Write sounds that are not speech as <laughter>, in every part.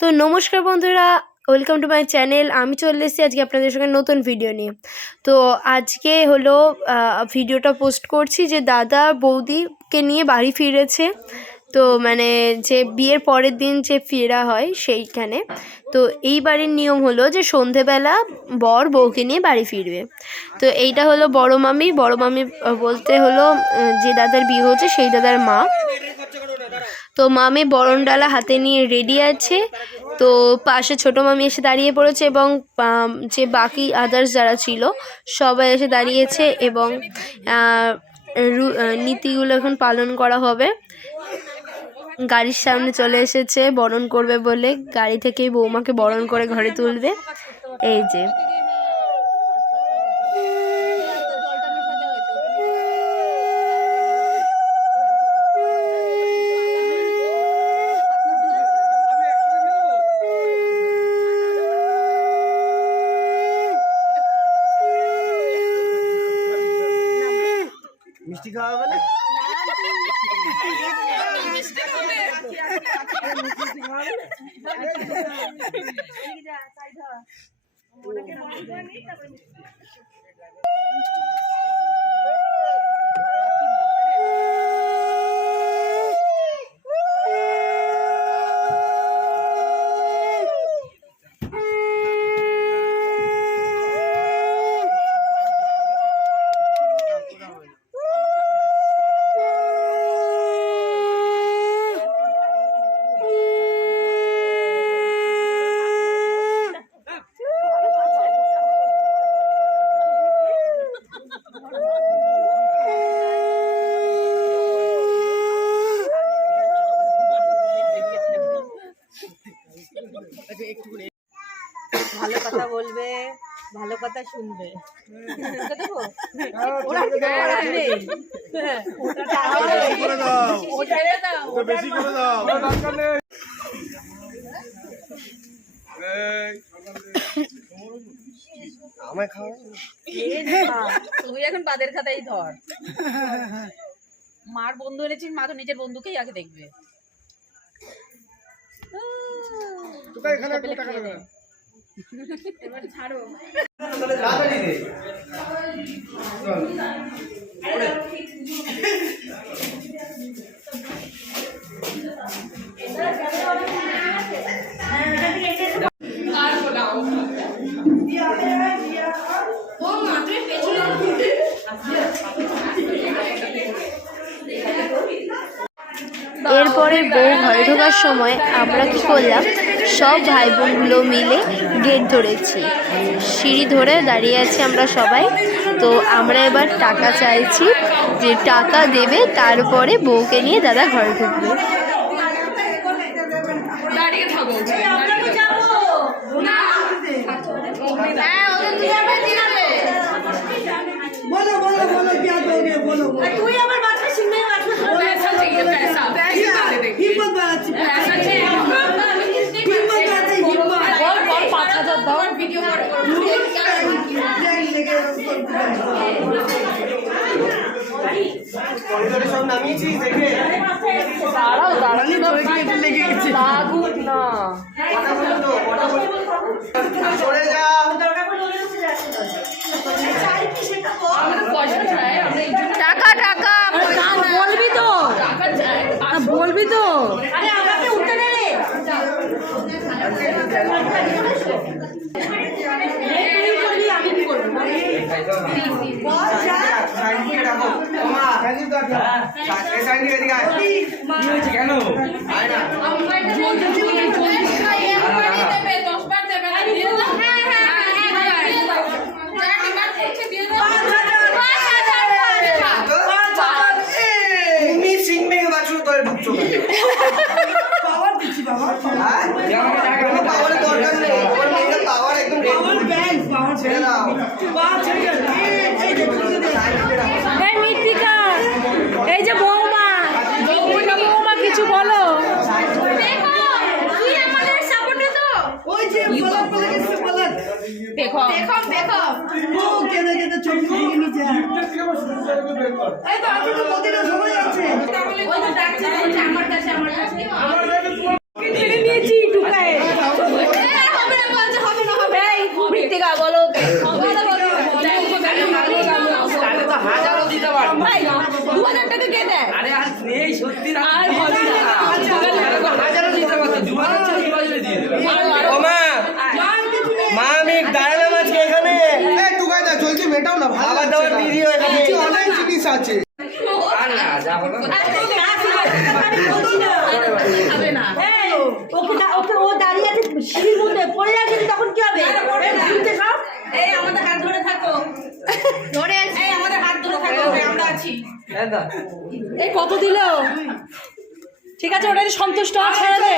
তো নমস্কার বন্ধুরা ওয়েলকাম টু মাই চ্যানেল আমি চলে এসেছি আজকে আপনাদের সঙ্গে নতুন ভিডিও নিয়ে। তো আজকে হলো ভিডিওটা পোস্ট করছি যে দাদা বৌদিকে নিয়ে বাড়ি ফিরেছে। তো মানে যে বিয়ের পরের দিন যে ফেরা হয় সেইখানে। তো এই বাড়ির নিয়ম হলো যে সন্ধেবেলা বর বউকে নিয়ে বাড়ি ফিরবে। তো এইটা হলো বড় মামি। বড় মামি বলতে হলো যে দাদার বিয়ে হচ্ছে সেই দাদার মা। তো মামি বরণডালা হাতে নিয়ে রেডি আছে। তো পাশে ছোট মামি এসে দাঁড়িয়ে পড়েছে এবং যে বাকি আদার্স যারা ছিল, সবাই এসে দাঁড়িয়েছে এবং নীতিগুলো এখন পালন করা হবে। গাড়ির সামনে চলে এসেছে, বরণ করবে বলে। গাড়ি থেকেই বৌমাকে বরণ করে ঘরে তুলবে। এই যে মিষ্টি খাওয়া হবে না ভালো কথা বলবে ভালো কথা শুনবে ওটা দেবো? ওরা টাকা নেই। ওটা টাকা নেই। ওটারে দাও, ওটার আমায় খাওয়া তুই এখন বাদের খাতাই ধর। মার বন্ধু এনেছিস মা তো নিজের বন্ধুকেই আগে দেখবে। এবার ছাড়ো। এরপরে বউ ঘরে ঢোকার সময় আমরা কি করলাম? সব ভাই বোনগুলো মিলে গেট ধরেছি। সিঁড়ি ধরে দাঁড়িয়ে আছি আমরা সবাই। তো আমরা এবার টাকা চাইছি যে টাকা দেবে তারপরে বউকে নিয়ে দাদা ঘরে ঢুকবে। করিডোরে সব নামিয়েছিস দেখে দাঁড়াও দাঁড়ানি লেগে গেছে। লাগুক না। কথা বলো তো কথা বলো। সরে যা। আমরা পয়সা চাই আমরা এই জন্য টাকা টাকা বলবি তো টাকা চাই বলবি তো अरे আমাকে উঠতে দে রে আমি কি করব সাইড দিকে রাখো মামা এই সাইড দিকে এদিকে আয় কেন আয় না তুমি সিং ভেঙে বাছুর করে ঢুকছো কেন? পাওয়ার দিচ্ছি বাবা হ্যাঁ? কোনো পাওয়ারের দরকার নেই তোমার মেয়েটা পাওয়ার একদম রেডি পাওয়ার ব্যাংক পাওয়ার ছেড়ে দাও পা ছেড়ে গেল এই দেখো সাইড দিকে রাখো এই মৃত্তিকা এই যে বৌমা বৌমা বৌমা কিছু বলো ওই যে পলক পলক এসে পলক দেখো ও কেঁদে কেঁদে চোখ ভেঙে নিচে। এই তো আপনি তো মদিনা সবাই আছে আমার কাছে আমার কাছে টেনে নিয়েছি ঢুকায় ফোনটাকে কে দেয় আরে আর নেই সত্যি না আর হবে না। হাজারো দিতে পারতো দুবার হচ্ছে দুবার দিয়ে দেবে আরও, আরও। ও মা মা আমি দাঁড়ালাম আজকে এখানে এই টুকাই দা জলদি মেটাও না ভালো খাবার লাগছে দাবার না। দিয়ে দিও এখানে কিছু অনেক জিনিস আছে আর না যা হবে হবে না ওকে দা- ওকে ও দাঁড়িয়ে আছে সিঁড়ির মধ্যে পড়ে যাচ্ছে তখন কি হবে শুনতে সব এই আমাদের হাত ধরে থাকো ধরে এই আমাদের হাত ধরে থাকো আমরা আছি। এই কত দিল? ঠিক আছে ওটা সন্তুষ্ট আর ছেড়ে দে।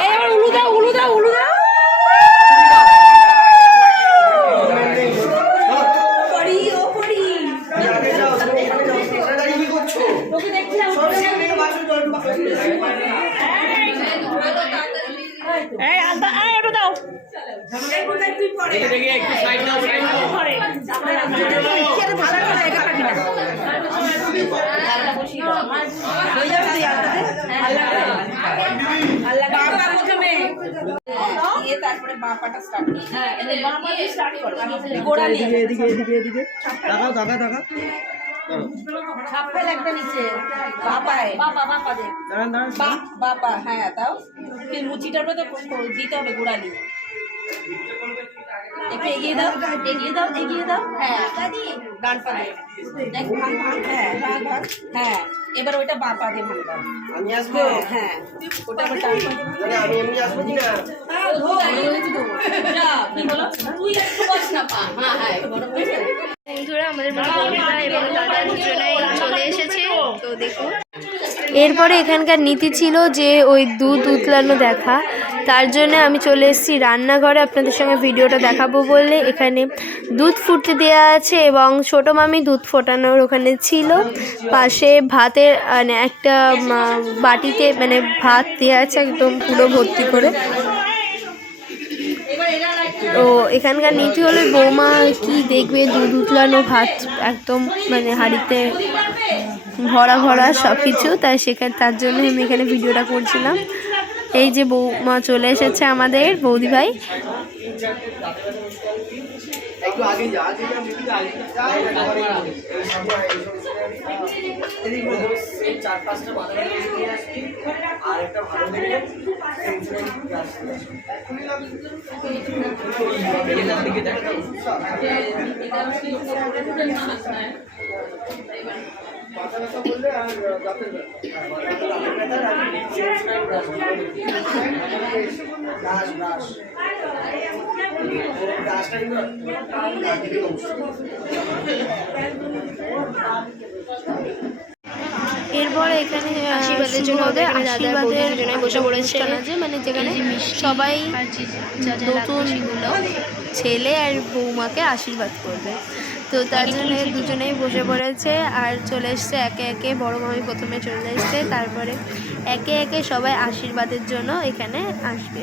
এই এবার উলু দাও উলু দাও উলু দাও পড়ি ও পড়ি আগে যাও তুমি এখানে যাও এখানে দাঁড়িয়ে কি করছ তোকে দেখছিলাম এই আলতা এই ওটা দাও দেখে দেখে একটু সাইড নাও সাইড নাও বাবা প্রথমে দিয়ে তারপরে বাপাটা স্টার্ট হ্যাঁ বাপাটা স্টার্ট করো গোড়া নিয়ে এদিকে এদিকে এদিকে এদিকে টাকা টাকা টাকা ছাপ ফেল নিচে বাপায় বাবা বাপা দে হ্যাঁ তাও। কি মুচিটার উপরে তো দিতে হবে গোড়ালি একটু এগিয়ে দাও এগিয়ে দাও এগিয়ে দাও। হ্যাঁ। ডান পা দিয়ে হ্যাঁ। হ্যাঁ। এবার ওইটা বা পা দিয়ে ভাঙ আমি আসব? হ্যাঁ হ্যাঁ। ওটা আবার ডান পা দিয়ে আমি এমনি আসব কি না? যা, কি বলো? তুই একটু বস না পা। হ্যাঁ হ্যাঁ বন্ধুরা আমাদের এবং দাদা দুজনেই চলে এসেছে। তো দেখুন। এরপরে এখানকার নীতি ছিল যে ওই দুধ উতলানো দেখা। তার জন্য আমি চলে এসেছি রান্নাঘরে। আপনাদের সঙ্গে ভিডিওটা দেখাবো বলে। এখানে দুধ ফুটতে দেওয়া আছে এবং ছোটো মামি দুধ ফোটানোর ওখানে ছিল। পাশে ভাতের মানে একটা বাটিতে মানে ভাত দেওয়া আছে একদম পুরো ভর্তি করে। তো এখানকার নীতি হলে বৌমা কি দেখবে, দুধ উতলানো, ভাত একদম মানে হাড়িতে ভরা ভরা সব কিছু তাই সেখানে, তার জন্য আমি এখানে ভিডিওটা করছিলাম। এই যে বৌমা চলে এসেছে আমাদের বৌদি ভাই। একটু আগে যা আগে যা মিটি আগে যা এদিকে ধরো সেই চার পাঁচটা বাধা নিয়ে আসবি আর একটা ভালো দেখে দিকে দেখা দাস দাস দাসটা কিন্তু এরপরে এখানে আশীর্বাদের জন্য ওদের আশীর্বাদের বসে পড়েছে। যে মানে যেখানে সবাই নতুন ছেলে আর বৌমাকে আশীর্বাদ করবে। তো তার জন্য দুজনেই বসে পড়েছে আর চলে এসছে একে একে বড় মামি প্রথমে চলে এসছে তারপরে একে একে সবাই আশীর্বাদের জন্য এখানে আসবে।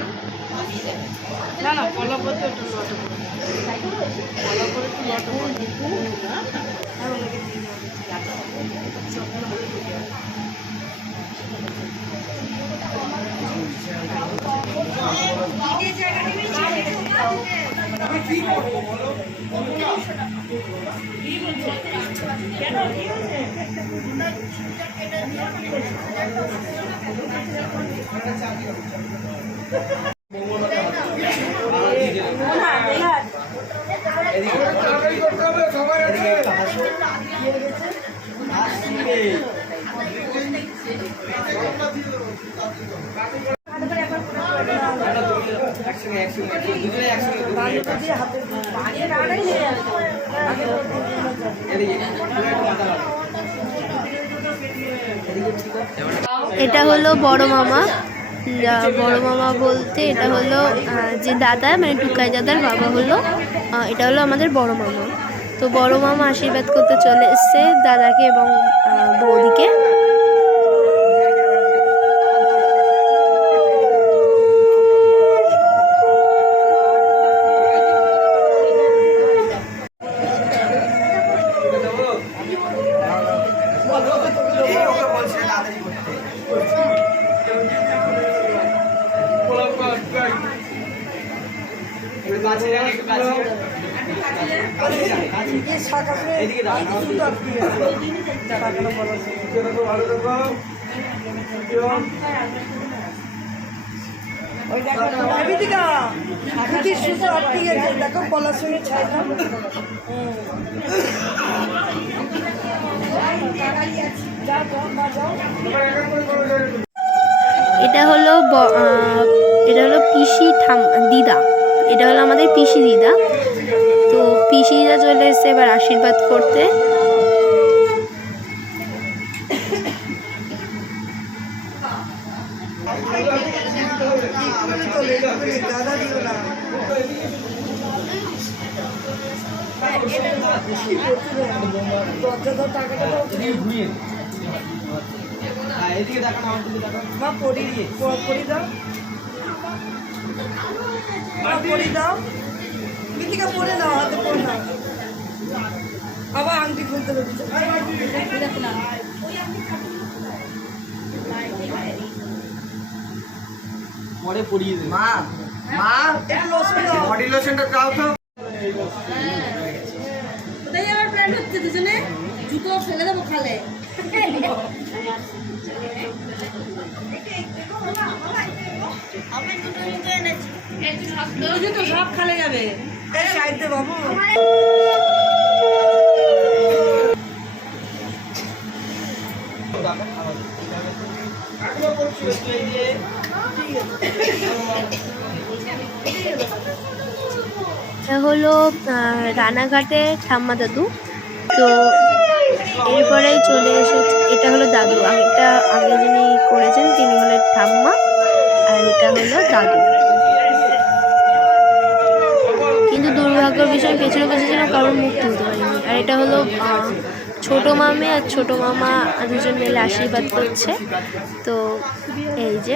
না না কলা করতে একটু লটো কলা করে একটু লটো একসঙ্গে এটা হলো বড় মামা। বড় মামা বলতে এটা হলো যে দাদা মানে টুকাই দাদার বাবা হলো এটা হলো আমাদের বড় মামা। তো বড় মামা আশীর্বাদ করতে চলে এসছে দাদাকে এবং বৌদিকে। এদিকে। ওই দেখো দুটি সুতো আটকে গেছে দেখো ছাইটা। এটা হলো ব- আহ, এটা হলো পিসি ঠাম দিদা। এটা হলো আমাদের পিসি দিদা। তো পিসি দিদা চলে এসছে এবার আশীর্বাদ করতে। দাদা দিও। দাও। হ্যাঁ মা পরি নাও হাতে পরে নাও আবার আংটি খুলতে হচ্ছে পরে পরিয়ে দেবে। মা মা একটু লোশন দাও। বডি লোশনটা দাও তো। কোথায় যাওয়ার প্ল্যান হচ্ছে দুজনে? জুতো ফেলে দেবো খালে। জুতো সব খালে যাবে। হলো রানাঘাটে ঠাম্মা দাদু। তো এরপরে চলে এসেছে, এটা হলো দাদু। আগেটা আগে যিনি করেছেন, তিনি হলেন ঠাম্মা, আর এটা হলো দাদু। দুর্ভাগ্যের বিষয় পেছনে বসেছিলাম কারোর মুখ তুলতে পারিনি। আর এটা হলো ছোট মামে আর ছোট মামা দুজন মিলে আশীর্বাদ করছে। তো এই যে।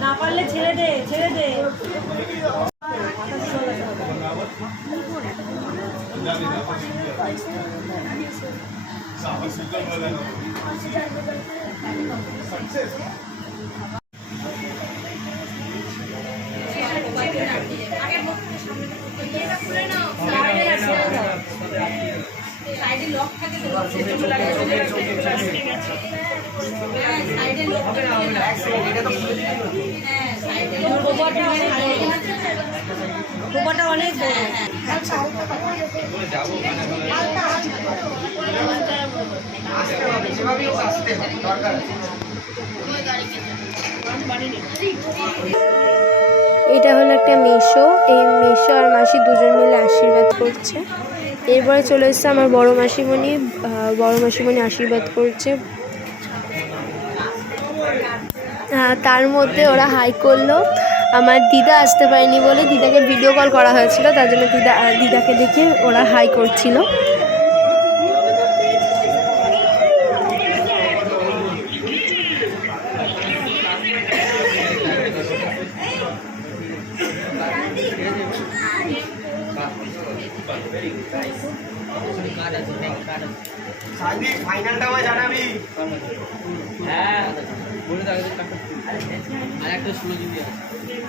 পারলে ছেড়ে দে ছেড়ে দে। সাইডে লক থাকে তো সাইডে লক থাকে হ্যাঁ সাইডে গোবরটা অনেক গোবরটা অনেক হ্যাঁ হ্যাঁ আসতে হবে যেভাবেই হোক আসতে হবে আছে এটা হলো একটা মেশো। এই মেশো আর মাসি দুজন মিলে আশীর্বাদ করছে। এরপরে চলে এসছে আমার বড় মাসিমণি। বড় মাসিমণি আশীর্বাদ করছে। তার মধ্যে ওরা হাই করল। আমার দিদা আসতে পারেনি বলে দিদাকে ভিডিও কল করা হয়েছিল, তার জন্য দিদা দিদাকে দেখে ওরা হাই করছিল জানাবি আরে দাঁড়াও কিছু যেও না যেও না যেও না। এই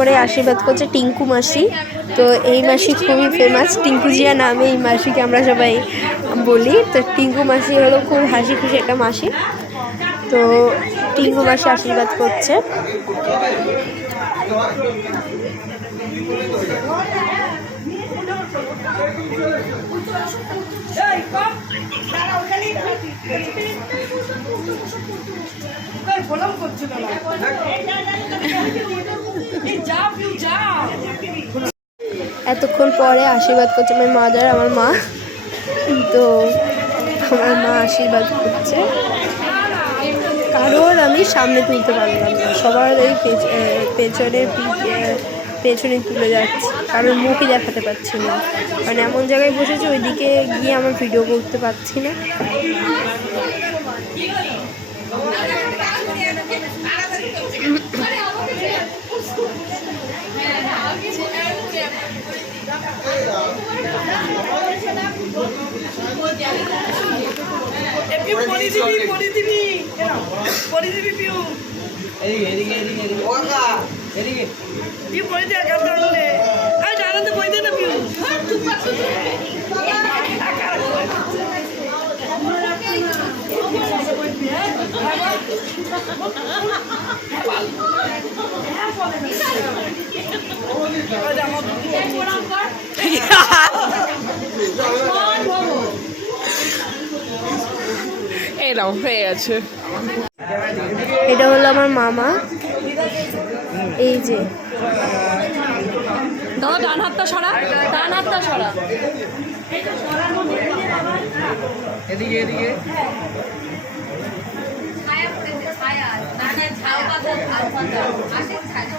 এরপরে আশীর্বাদ করছে টিঙ্কু মাসি তো এই মাসি খুবই ফেমাস টিঙ্কু জিয়া নামে এই মাসিকে আমরা সবাই বলি তো টিঙ্কু মাসি হলো খুব হাসি খুশি একটা মাসি তো টিঙ্কু মাসি আশীর্বাদ করছে প্রণাম করছিল না এতক্ষণ পরে আশীর্বাদ করছে আমার মাদার আমার মা। তো আমার মা আশীর্বাদ করছে। কারোর আমি সামনে তুলতে পারলাম না। সবার এই পেছ- এ, পেছনের পেছনে তুলে যাচ্ছে। কারোর মুখই দেখাতে পারছি না। মানে এমন জায়গায় বসেছি ওইদিকে গিয়ে আমার ভিডিও করতে পারছি না। পিউ <laughs> <laughs> পরি দিবি পরি দিবি পরি দিবি পিউ ও কাকা পিউ পরি দে গান গানলে এই হয়ে গেছে। এটা হলো আমার মামা। এই যে। দাদা ডান হাতটা সরা ডান হাতটা সরা। এই ক টাকা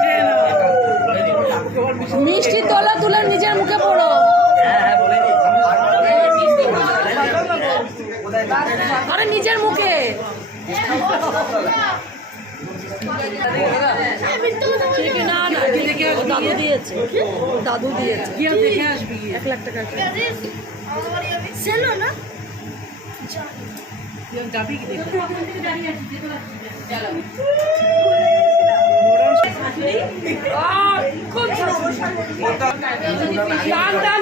দু টাকা আছে ও, ঠিক আছে ওই দু টাকা আছে। এত বড় বরফ। না, ওটা হবে না। ওটা হবে না। মিষ্টি তোলা তুলে নিজের মুখে পড়ো আরে নিজের মুখে না না দাদু দিয়েছে দাদু দিয়েছে গিয়ে দেখে আসবি এক লাখ টাকা না nada.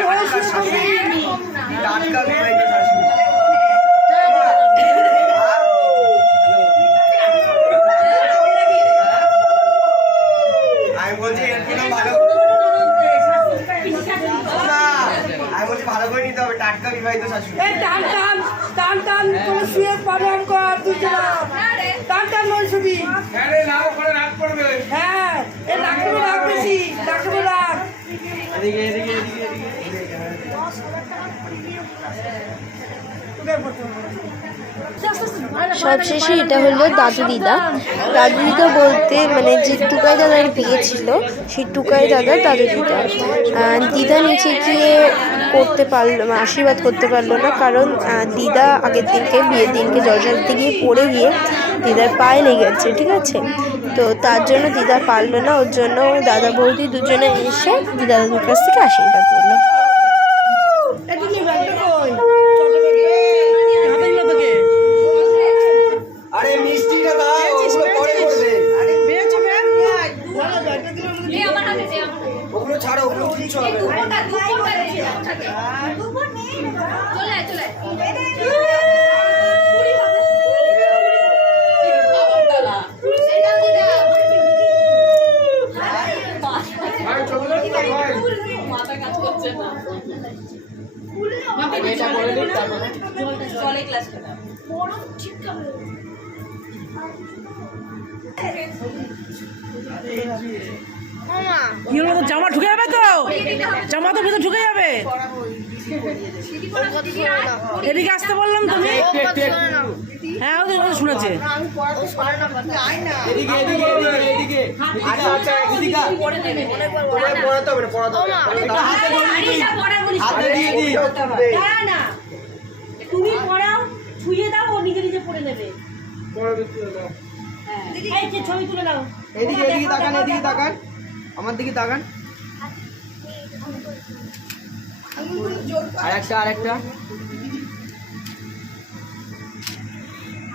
সবশেষে এটা হলো দাদু দিদা। দাদু দিদা বলতে মানে যে টুকাই দাদার বিয়ে ছিল, সেই টুকাই দাদা দাদু দিদা। দিদা নিচে গিয়ে করতে পারল আশীর্বাদ করতে পারল না, কারণ দিদা আগের দিনকে, বিয়ের দিনকে জল গিয়ে পড়ে গিয়ে দিদার পায়ে লেগে গেছে, ঠিক আছে? তো তার জন্য দিদা পারল না, ওর জন্য দাদা বৌদি দুজনে এসে দিদা দাদুর কাছ থেকে আশীর্বাদ নিল এটা নিয়ে ব্যাগটা কই আরে মিষ্টিটা দাও ওগুলো পরে করবে আরে পেয়েছ ব্যাগ দাদা ব্যাগটা দিলে আমাকে ওগুলো ছাড়ো ওগুলো কিচ্ছু হবে না। জলে গ্লাস খেলা কি হলো? তো জামা ঢুকে যাবে তো? জামা তো ভিতরে ঢুকে যাবে। এদিকে আসতে বললাম তুমি। হ্যাঁ ওদের কথা শুনেছে। এদিকে এদিকে আচ্ছা আচ্ছা তুমি পড়াও ছুঁয়ে দাও ও নিজে নিজে পড়ে নেবে। ছবি তুলে তাকান এদিকে তাকান। আমার দিকে তাকান। আর একটা আর একটা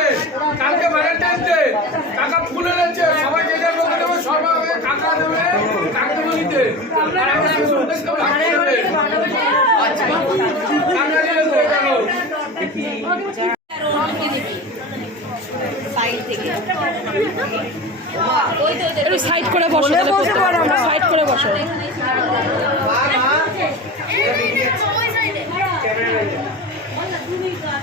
করেছে কালকে ভ্যালেন্টাইন্স ডে কাকা ফুল এনেছে সবাই যে যার মতো দেবে সবাই আমাকে কাকা দেবে কাকা দিতে আমরা সন্দেশ দেবো হাতে দেবে আচ্ছা কাকা দিয়ে দেবে গেল একটু সাইড করে বসো সাইড করে বসো কেন কারণ কি জিজ্ঞেস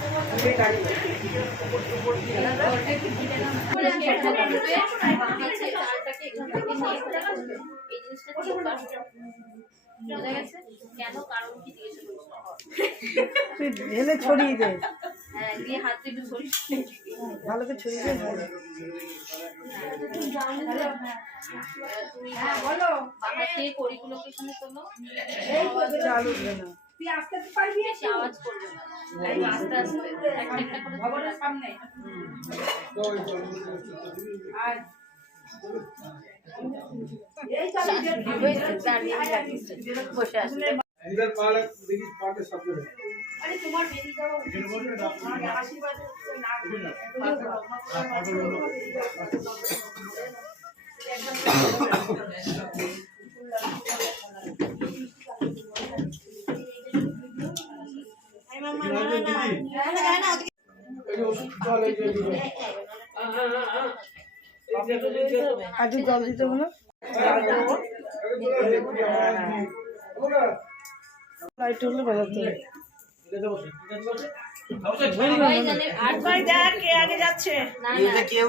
তুই ঢেলে ছড়িয়ে দে। হ্যাঁ ভালো করে ছড়িয়ে দে। বাবাকে কড়িগুলোকে এখানে তোলো। চালু দে না বেশি আওয়াজ করবে না একটু আস্তে আস্তে একটা একটা করে ভবনের সামনে বসে আসবে इधर पालक देखिए पालक सब लोग এই ওষুধ জল এই যে এদিকে। আর তুই জল দিতে হবে লাইট হলে বাজাতে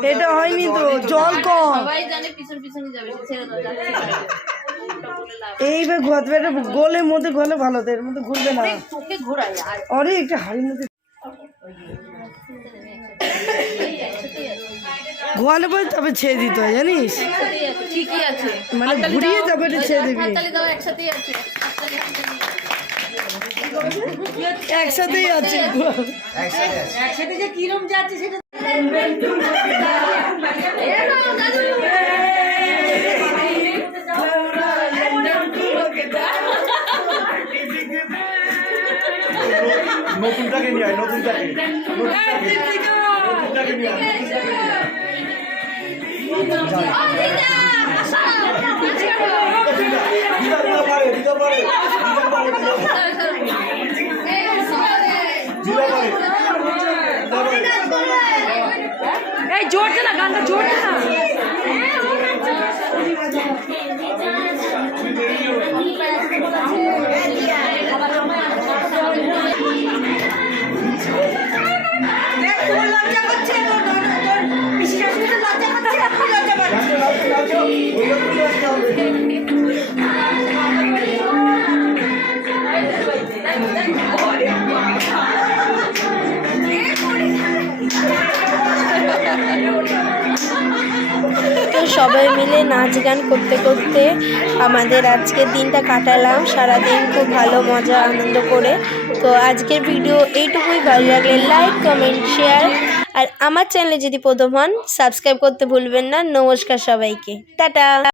এটা হয়নি তো জল কম। সবাই জানে পিছন পিছনই যাবে ছেড়ে দাও যাচ্ছে এইবার এটা গোলের মধ্যে ঘোলে ভালো তো এর মধ্যে ঘুরবে না। অরে একটা হাড়ির মধ্যে ঘোয়ালে পরে ছেড়ে দিতে হয় জানিস? ঠিকই আছে। মানে ঘুরিয়ে তবে ছেড়ে দিবি। হাততালি দাও একসাথেই আছে হাততালি হাততালি একসাথেই আছে একসাথে নতুনটাকে নিয়ে আয় নতুনটাকে। নতুনটাকে নিয়ে আয় এই তো সবাই মিলে নাচ গান করতে করতে আমাদের আজকের দিনটা কাটালাম। সারাদিন খুব ভালো, মজা, আনন্দ করে। তো আজকের ভিডিও এইটুকুই। ভালো লাগলে লাইক কমেন্ট শেয়ার আর আমার চ্যানেলে যদি প্রথম হন সাবস্ক্রাইব করতে ভুলবেন না। নমস্কার সবাইকে। টাটা!